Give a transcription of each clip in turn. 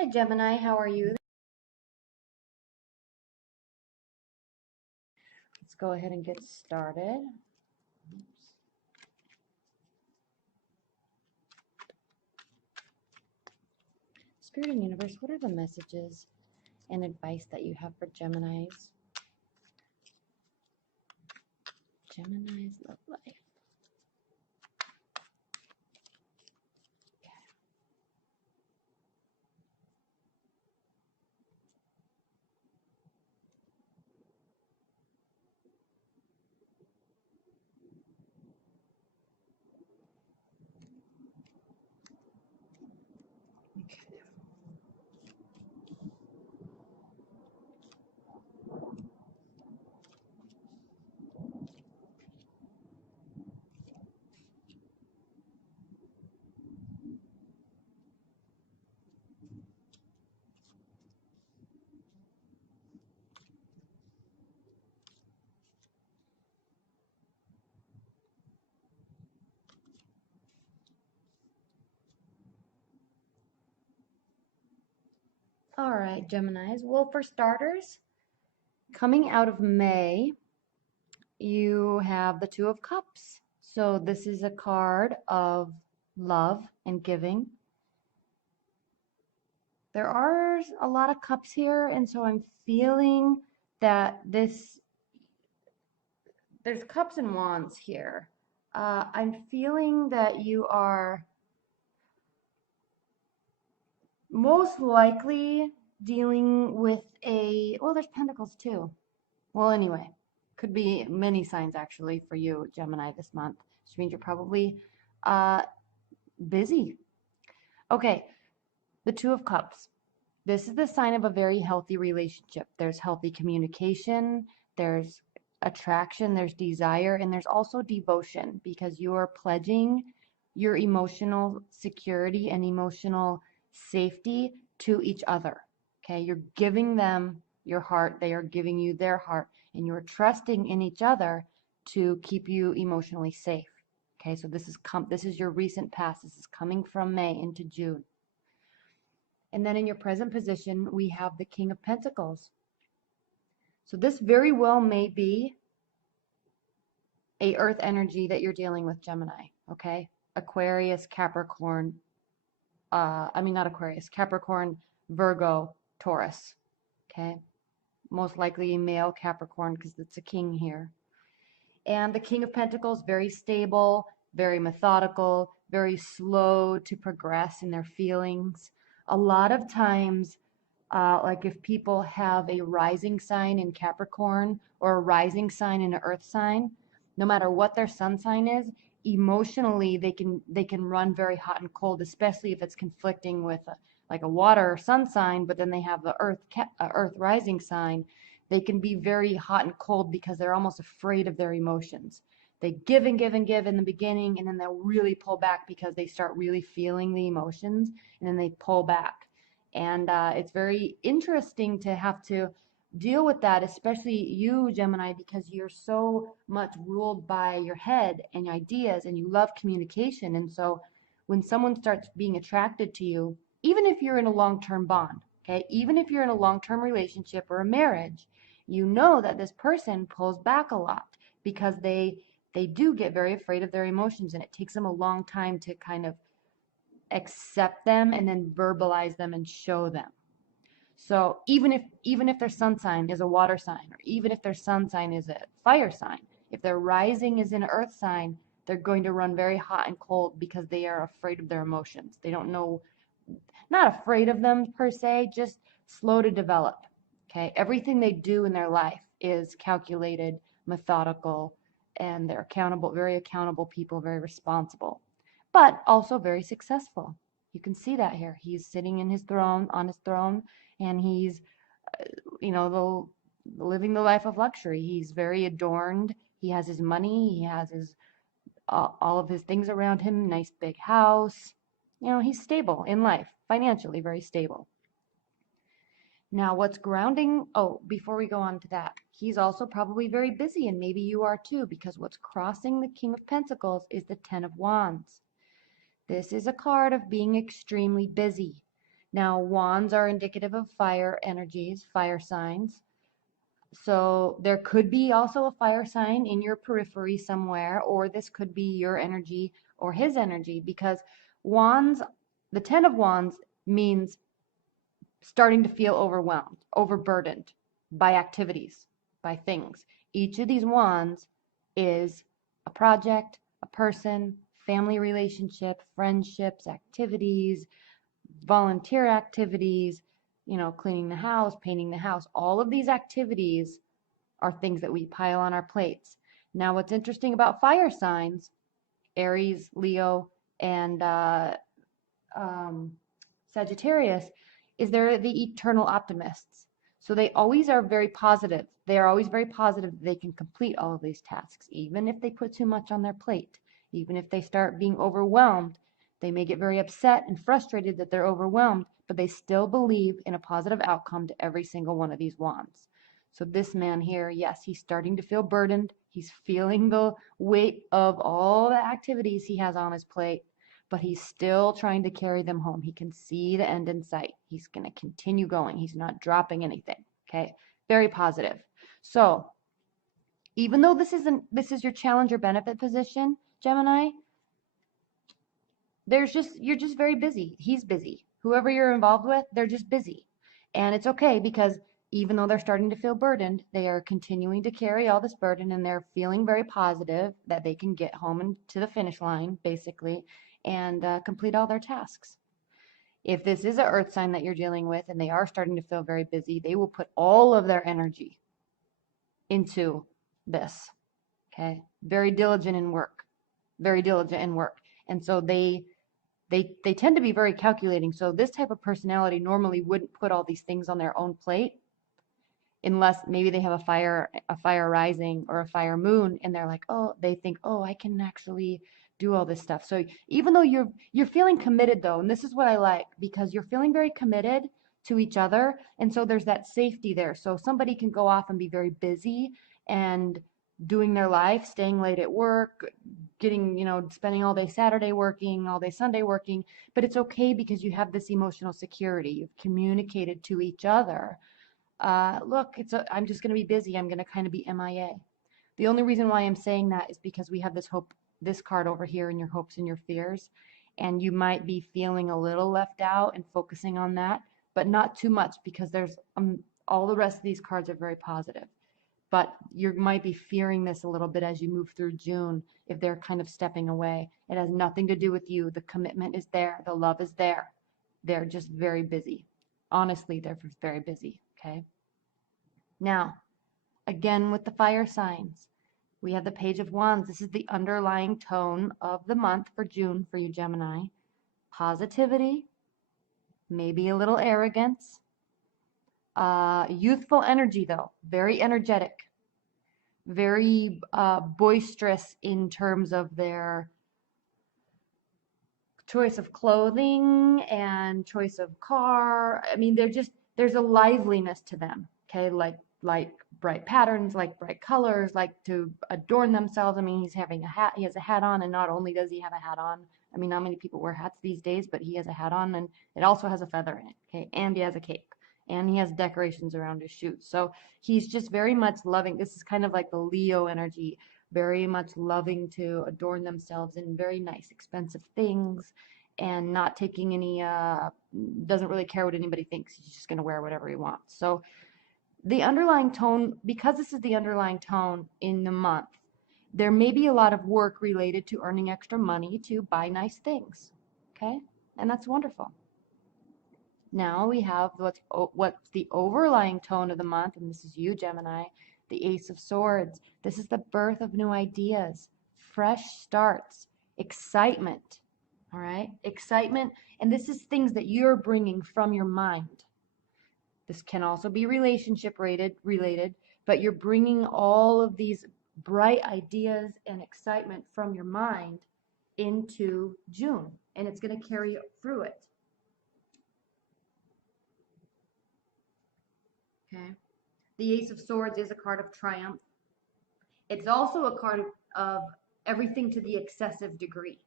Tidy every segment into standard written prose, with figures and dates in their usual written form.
Hi Gemini, how are you? Let's go ahead and get started. Spirit and Universe, what are the messages and advice that you have for Geminis? Gemini's love life. Okay. All right, Geminis. Well, for starters, coming out of May, you have the Two of Cups. So this is a card of love and giving. There are a lot of cups here, and so I'm feeling that there's cups and wands here. I'm feeling that you are most likely dealing with well, there's pentacles too. Well, anyway, could be many signs actually for you, Gemini, this month, which means you're probably busy. Okay, the Two of Cups. This is the sign of a very healthy relationship. There's healthy communication, there's attraction, there's desire, and there's also devotion because you are pledging your emotional security and emotional safety to each other. Okay, you're giving them your heart, they are giving you their heart, and you're trusting in each other to keep you emotionally safe. Okay, so this is your recent past. This is coming from May into June. And then in your present position, we have the King of Pentacles. So this very well may be a earth energy that you're dealing with, Gemini, okay? Aquarius, Capricorn, not Aquarius, Capricorn, Virgo, Taurus, okay? Most likely male Capricorn because it's a king here. And the King of Pentacles, very stable, very methodical, very slow to progress in their feelings. A lot of times, like if people have a rising sign in Capricorn or a rising sign in an earth sign, no matter what their sun sign is, emotionally they can run very hot and cold, especially if it's conflicting with like a water or sun sign, but then they have the earth rising sign. They can be very hot and cold because they're almost afraid of their emotions. They give and give and give in the beginning, and then they'll really pull back because they start really feeling the emotions, and then they pull back. And it's very interesting to have to deal with that, especially you, Gemini, because you're so much ruled by your head and ideas, and you love communication. And so when someone starts being attracted to you, even if you're in a long-term bond, okay, even if you're in a long-term relationship or a marriage, you know that this person pulls back a lot because they do get very afraid of their emotions, and it takes them a long time to kind of accept them and then verbalize them and show them. So even if their sun sign is a water sign, or even if their sun sign is a fire sign, if their rising is an earth sign, they're going to run very hot and cold because they are afraid of their emotions. They don't know, not afraid of them per se, just slow to develop. Okay, everything they do in their life is calculated, methodical, and they're accountable, very accountable people, very responsible, but also very successful. You can see that here. He's sitting in his throne, on his throne, and he's, living the life of luxury. He's very adorned. He has his money. He has his all of his things around him. Nice big house. He's stable in life, financially very stable. Now, what's grounding? Oh, before we go on to that, he's also probably very busy, and maybe you are too, because what's crossing the King of Pentacles is the Ten of Wands. This is a card of being extremely busy. Now, wands are indicative of fire energies, fire signs. So there could be also a fire sign in your periphery somewhere, or this could be your energy or his energy, because wands, the 10 of wands means starting to feel overwhelmed, overburdened by activities, by things. Each of these wands is a project, a person, family relationship, friendships, activities, volunteer activities, cleaning the house, painting the house. All of these activities are things that we pile on our plates. Now, what's interesting about fire signs, Aries, Leo, and Sagittarius, is they're the eternal optimists. So they always are very positive. They are always very positive that they can complete all of these tasks, even if they put too much on their plate. Even if they start being overwhelmed, they may get very upset and frustrated that they're overwhelmed, but they still believe in a positive outcome to every single one of these wands. So this man here, yes, he's starting to feel burdened. He's feeling the weight of all the activities he has on his plate, but he's still trying to carry them home. He can see the end in sight. He's going to continue going. He's not dropping anything. Okay, very positive. So even though this is your challenge or benefit position, Gemini, you're just very busy. He's busy. Whoever you're involved with, they're just busy. And it's okay, because even though they're starting to feel burdened, they are continuing to carry all this burden, and they're feeling very positive that they can get home and to the finish line, basically, and complete all their tasks. If this is an earth sign that you're dealing with and they are starting to feel very busy, they will put all of their energy into this. Okay? Very diligent in work. Very diligent in work. And so they tend to be very calculating. So this type of personality normally wouldn't put all these things on their own plate, unless maybe they have a fire rising or a fire moon, and they're like, oh, they think, oh, I can actually do all this stuff. So even though you're feeling committed though, and this is what I like, because you're feeling very committed to each other, and so there's that safety there. So somebody can go off and be very busy and doing their life, staying late at work, getting, spending all day Saturday working, all day Sunday working, but it's okay because you have this emotional security. You've communicated to each other. Look, I'm just going to be busy. I'm going to kind of be MIA. The only reason why I'm saying that is because we have this card over here in your hopes and your fears, and you might be feeling a little left out and focusing on that, but not too much, because there's all the rest of these cards are very positive. But you might be fearing this a little bit as you move through June, if they're kind of stepping away. It has nothing to do with you. The commitment is there. The love is there. They're just very busy. Honestly, they're very busy. Okay. Now, again, with the fire signs, we have the Page of Wands. This is the underlying tone of the month for June for you, Gemini. Positivity, maybe a little arrogance. Youthful energy, though. Very energetic. Very boisterous in terms of their choice of clothing and choice of car. I mean, there's a liveliness to them. Okay, like bright patterns, like bright colors, like to adorn themselves. I mean, he has a hat on, and not only does he have a hat on, I mean, not many people wear hats these days, but he has a hat on, and it also has a feather in it, okay, and he has a cape, and he has decorations around his shoes. So he's just very much loving. This is kind of like the Leo energy, very much loving to adorn themselves in very nice, expensive things, and not taking any, doesn't really care what anybody thinks. He's just going to wear whatever he wants. So the underlying tone, because this is the underlying tone in the month, there may be a lot of work related to earning extra money to buy nice things. Okay? And that's wonderful. Now we have what's the overlying tone of the month, and this is you, Gemini, the Ace of Swords. This is the birth of new ideas, fresh starts, excitement. All right? Excitement, and this is things that you're bringing from your mind. This can also be relationship related, but you're bringing all of these bright ideas and excitement from your mind into June, and it's going to carry through it. Okay. The Ace of Swords is a card of triumph. It's also a card of everything to the excessive degree.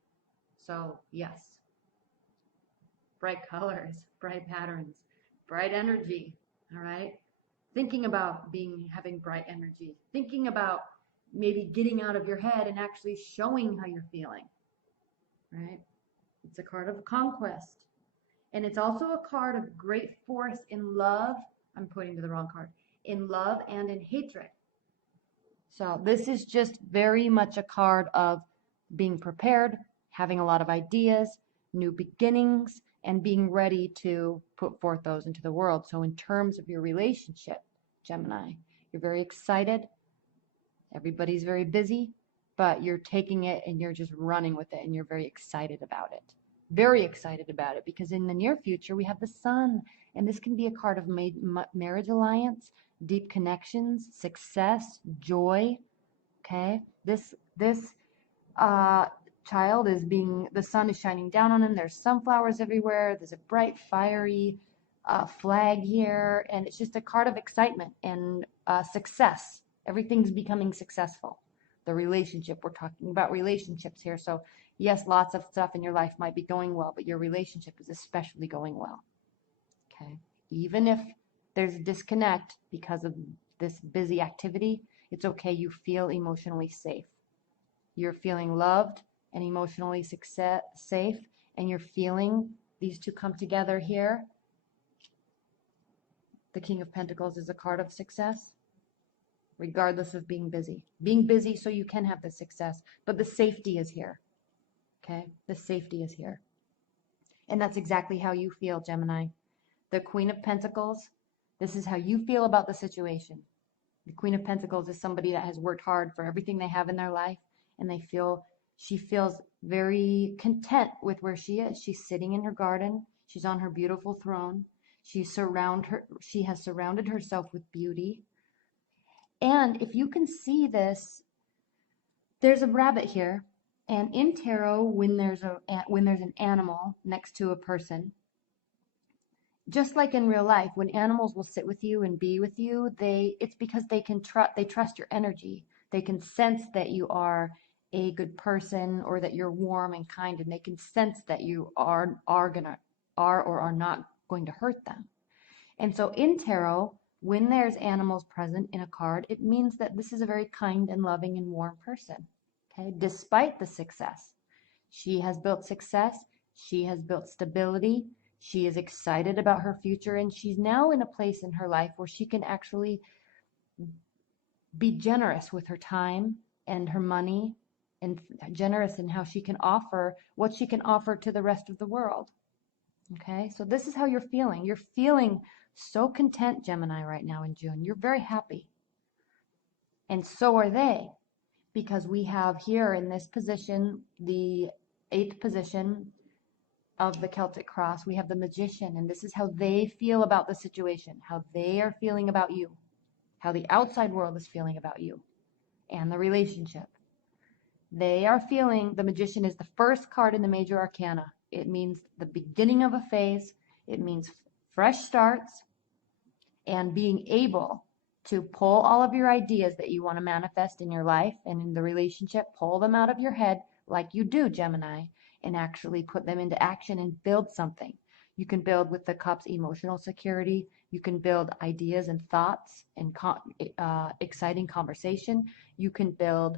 So, yes. bright colors, bright patterns, bright energy, all right? Thinking about having bright energy, thinking about maybe getting out of your head and actually showing how you're feeling, right? It's a card of conquest. And it's also a card of great force in love. I'm pointing to the wrong card. In love and in hatred. So this is just very much a card of being prepared, having a lot of ideas, new beginnings, and being ready to put forth those into the world. So in terms of your relationship, Gemini, you're very excited. Everybody's very busy, but you're taking it and you're just running with it and you're very excited about it. Very excited about it because in the near future we have the sun, and this can be a card of marriage alliance, deep connections, success, joy. Okay, this child is the sun is shining down on him. There's sunflowers everywhere. There's a bright, fiery flag here, and it's just a card of excitement and success. Everything's becoming successful. The relationship, we're talking about relationships here. So yes, lots of stuff in your life might be going well, but your relationship is especially going well. Okay, even if there's a disconnect because of this busy activity, it's okay. You feel emotionally safe. You're feeling loved and emotionally safe, and you're feeling these two come together here. The King of Pentacles is a card of success, regardless of being busy. Being busy so you can have the success, but the safety is here. Okay, the safety is here. And that's exactly how you feel, Gemini. The Queen of Pentacles, this is how you feel about the situation. The Queen of Pentacles is somebody that has worked hard for everything they have in their life, and she feels very content with where she is. She's sitting in her garden. She's on her beautiful throne. She has surrounded herself with beauty. And if you can see this, there's a rabbit here. And in tarot, when there's an animal next to a person, just like in real life, when animals will sit with you and be with you, it's because they trust your energy. They can sense that you are a good person, or that you're warm and kind, and they can sense that you are or are not going to hurt them. And so in tarot, when there's animals present in a card, it means that this is a very kind and loving and warm person. Okay, despite the success. She has built success. She has built stability. She is excited about her future, and she's now in a place in her life where she can actually be generous with her time and her money, and generous in how she can offer what she can offer to the rest of the world. Okay, so this is how you're feeling. You're feeling so content, Gemini, right now in June. You're very happy. And so are they, because we have here in this position, the 8th position of the Celtic cross, we have the Magician, and this is how they feel about the situation, how they are feeling about you, how the outside world is feeling about you and the relationship. They are feeling, the Magician is the first card in the major arcana. It means the beginning of a phase. It means fresh starts and being able to pull all of your ideas that you want to manifest in your life and in the relationship, pull them out of your head like you do, Gemini, and actually put them into action and build something. You can build with the Cups emotional security. You can build ideas and thoughts and exciting conversation. You can build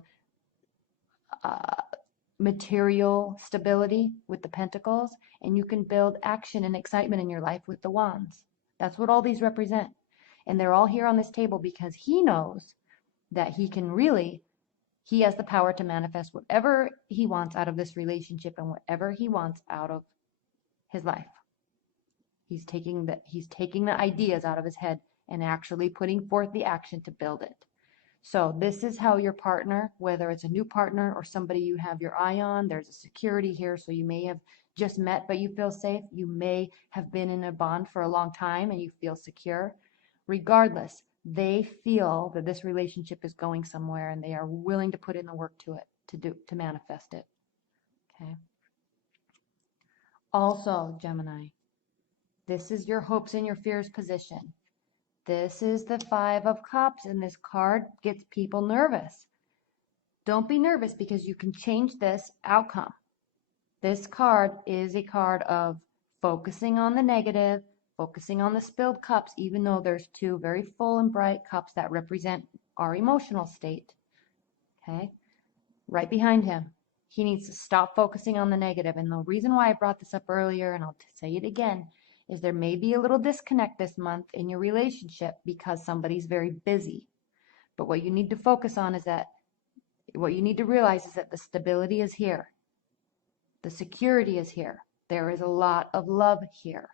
material stability with the Pentacles, and you can build action and excitement in your life with the Wands. That's what all these represent. And they're all here on this table because he knows that he has the power to manifest whatever he wants out of this relationship and whatever he wants out of his life. He's taking the ideas out of his head and actually putting forth the action to build it. So this is how your partner, whether it's a new partner or somebody you have your eye on, there's a security here. So you may have just met, but you feel safe. You may have been in a bond for a long time and you feel secure. Regardless, they feel that this relationship is going somewhere and they are willing to put in the work to manifest it. Okay. Also, Gemini, this is your hopes and your fears position. This is the 5 of Cups, and this card gets people nervous. Don't be nervous because you can change this outcome. This card is a card of focusing on the negative, focusing on the spilled cups, even though there's two very full and bright cups that represent our emotional state. Okay, right behind him. He needs to stop focusing on the negative. And the reason why I brought this up earlier, and I'll say it again, is there may be a little disconnect this month in your relationship because somebody's very busy. But what you need to focus on is that, what you need to realize is that the stability is here. The security is here. There is a lot of love here.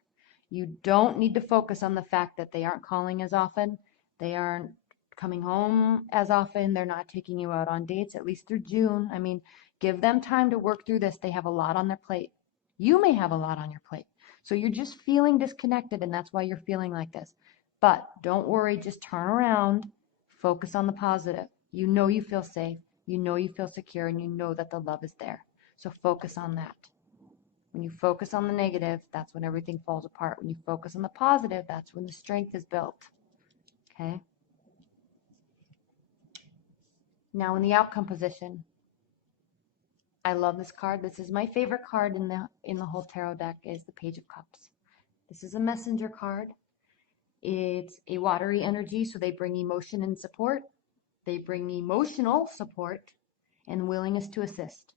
You don't need to focus on the fact that they aren't calling as often. They aren't coming home as often. They're not taking you out on dates, at least through June. I mean, give them time to work through this. They have a lot on their plate. You may have a lot on your plate. So you're just feeling disconnected, and that's why you're feeling like this. But don't worry, just turn around, focus on the positive. You know you feel safe, you know you feel secure, and you know that the love is there. So focus on that. When you focus on the negative, that's when everything falls apart. When you focus on the positive, that's when the strength is built. Okay? Now in the outcome position, I love this card. This is my favorite card in the whole tarot deck, is the Page of Cups. This is a messenger card. It's a watery energy, so they bring emotion and support. They bring emotional support and willingness to assist.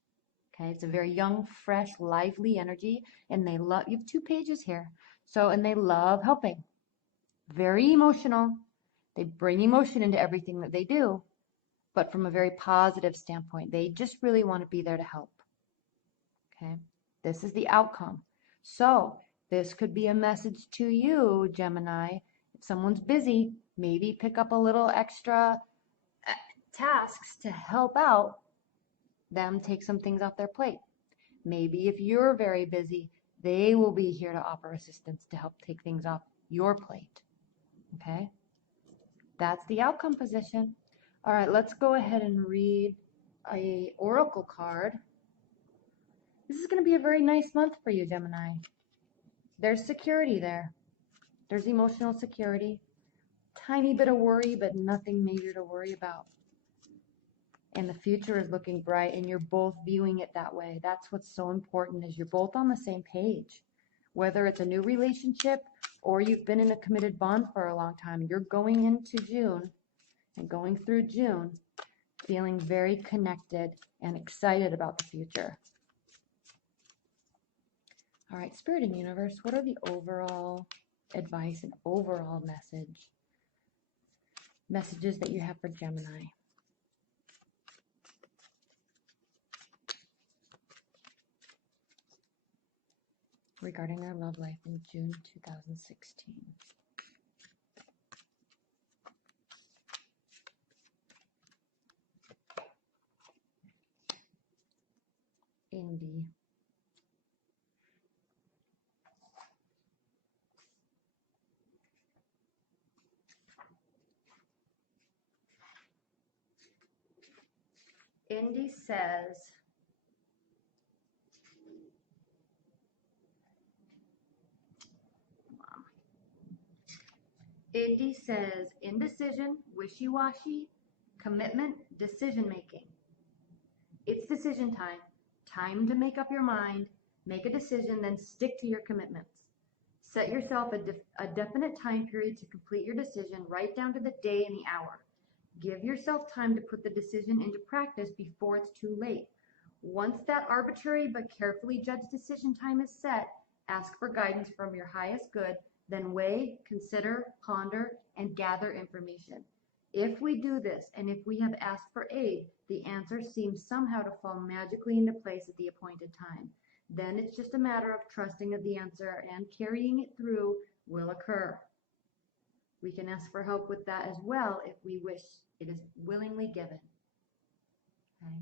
Okay, it's a very young, fresh, lively energy, and they love, you have 2 pages here. So, and they love helping. Very emotional. They bring emotion into everything that they do, but from a very positive standpoint. They just really want to be there to help. Okay, this is the outcome. So, this could be a message to you, Gemini. If someone's busy, maybe pick up a little extra tasks to help out them, take some things off their plate. Maybe if you're very busy, they will be here to offer assistance to help take things off your plate. Okay? That's the outcome position. All right, let's go ahead and read a oracle card. This is going to be a very nice month for you, Gemini. There's security there. There's emotional security. Tiny bit of worry, but nothing major to worry about. And the future is looking bright, and you're both viewing it that way. That's what's so important, is you're both on the same page. Whether it's a new relationship or you've been in a committed bond for a long time, you're going into June and going through June feeling very connected and excited about the future. All right, Spirit and Universe, what are the overall advice and overall messages that you have for Gemini? Regarding their love life in June 2016. Indy. Indy says, indecision, wishy-washy, commitment, decision-making. It's decision time. Time to make up your mind, make a decision, then stick to your commitments. Set yourself a definite time period to complete your decision, right down to the day and the hour. Give yourself time to put the decision into practice before it's too late. Once that arbitrary but carefully judged decision time is set, ask for guidance from your highest good, then weigh, consider, ponder, and gather information. If we do this, and if we have asked for aid, the answer seems somehow to fall magically into place at the appointed time. Then it's just a matter of trusting that the answer and carrying it through will occur. We can ask for help with that as well if we wish. It is willingly given. Okay.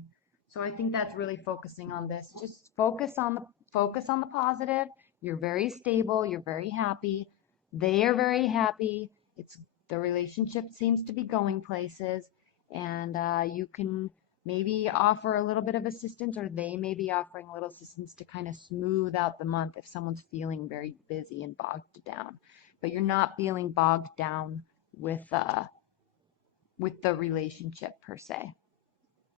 So I think that's really focusing on this. Just focus on the positive. You're very stable. You're very happy. They are very happy. The relationship seems to be going places, and you can maybe offer a little bit of assistance, or they may be offering a little assistance to kind of smooth out the month if someone's feeling very busy and bogged down. But you're not feeling bogged down with the relationship per se.